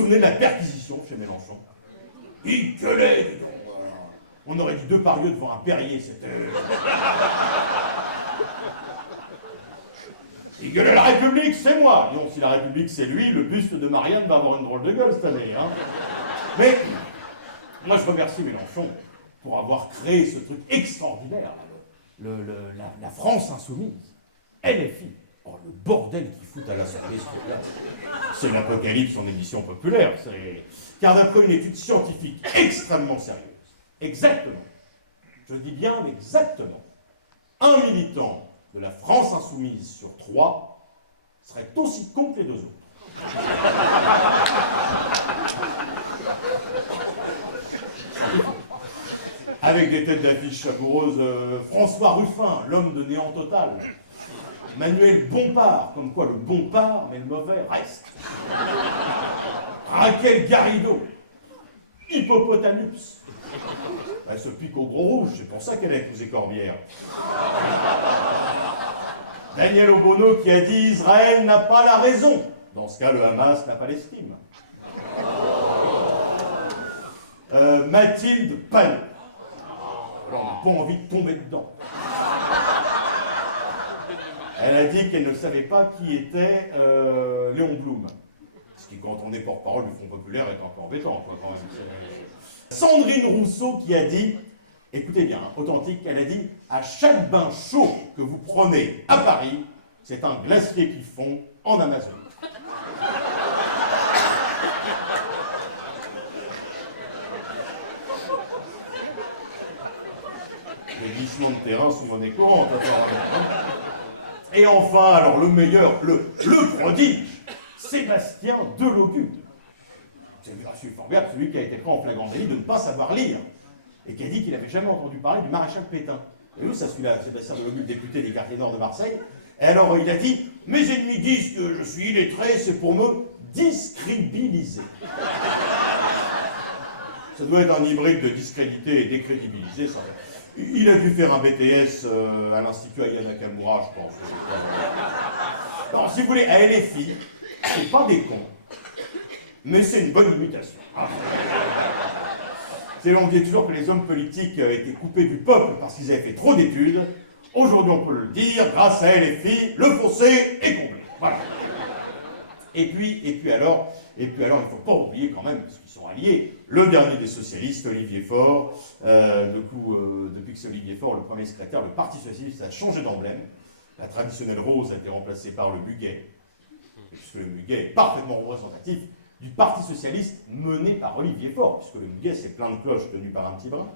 souvenez de la perquisition chez Mélenchon? Il gueulait, dis donc. On aurait dit deux parieux devant un Perrier, c'était... Il gueulait la République, c'est moi. Non, si la République c'est lui, le buste de Marianne va avoir une drôle de gueule cette année. Hein. Mais moi je remercie Mélenchon pour avoir créé ce truc extraordinaire, la France insoumise. LFI. Oh, le bordel qu'ils foutent à l'Assemblée, c'est l'apocalypse en édition populaire. Car d'après une étude scientifique extrêmement sérieuse, exactement, je dis bien exactement, un militant de la France insoumise sur 3 serait aussi con que les 2 autres. Avec des têtes d'affiche savoureuses, François Ruffin, l'homme de néant total. Manuel Bompard, comme quoi le bon part, mais le mauvais reste. Raquel Garrido, Hippopotamus. Elle se pique au gros rouge, c'est pour ça qu'elle a épousé Corbière. Daniel Obono qui a dit Israël n'a pas la raison. Dans ce cas, le Hamas n'a pas l'estime. Mathilde Panot. On n'a pas envie de tomber dedans. Elle a dit qu'elle ne savait pas qui était Léon Blum. Ce qui, quand on est porte-parole du Front Populaire, est un peu embêtant, quoi, quand même. Sandrine Rousseau qui a dit, écoutez bien, authentique, elle a dit « À chaque bain chaud que vous prenez à Paris, c'est un glacier qui fond en Amazonie. » Les glissements de terrain sont monnaie courante. Et enfin, alors le meilleur, le prodige, Sébastien Delogude. C'est formidable, celui qui a été pris en flagrant délit de ne pas savoir lire et qui a dit qu'il n'avait jamais entendu parler du maréchal Pétain. Et où ça, celui-là, Sébastien Delogude, député des quartiers nord de Marseille. Et alors il a dit « Mes ennemis disent que je suis illettré, c'est pour me discrédibiliser. » Ça doit être un hybride de discréditer et décrédibiliser. Ça. Il a dû faire un BTS à l'Institut Aya Nakamura, je pense. Non, si vous voulez, à LFI, c'est pas des cons, mais c'est une bonne imitation. C'est on dit toujours que les hommes politiques étaient coupés du peuple parce qu'ils avaient fait trop d'études. Aujourd'hui, on peut le dire, grâce à LFI, le fossé est comblé. Voilà. Et puis alors, il ne faut pas oublier quand même, parce qu'ils sont alliés, le dernier des socialistes, Olivier Faure. Depuis que c'est Olivier Faure, le premier secrétaire, le Parti socialiste a changé d'emblème. La traditionnelle rose a été remplacée par le muguet, puisque le muguet est parfaitement représentatif du Parti socialiste mené par Olivier Faure, puisque le muguet, c'est plein de cloches tenues par un petit brin.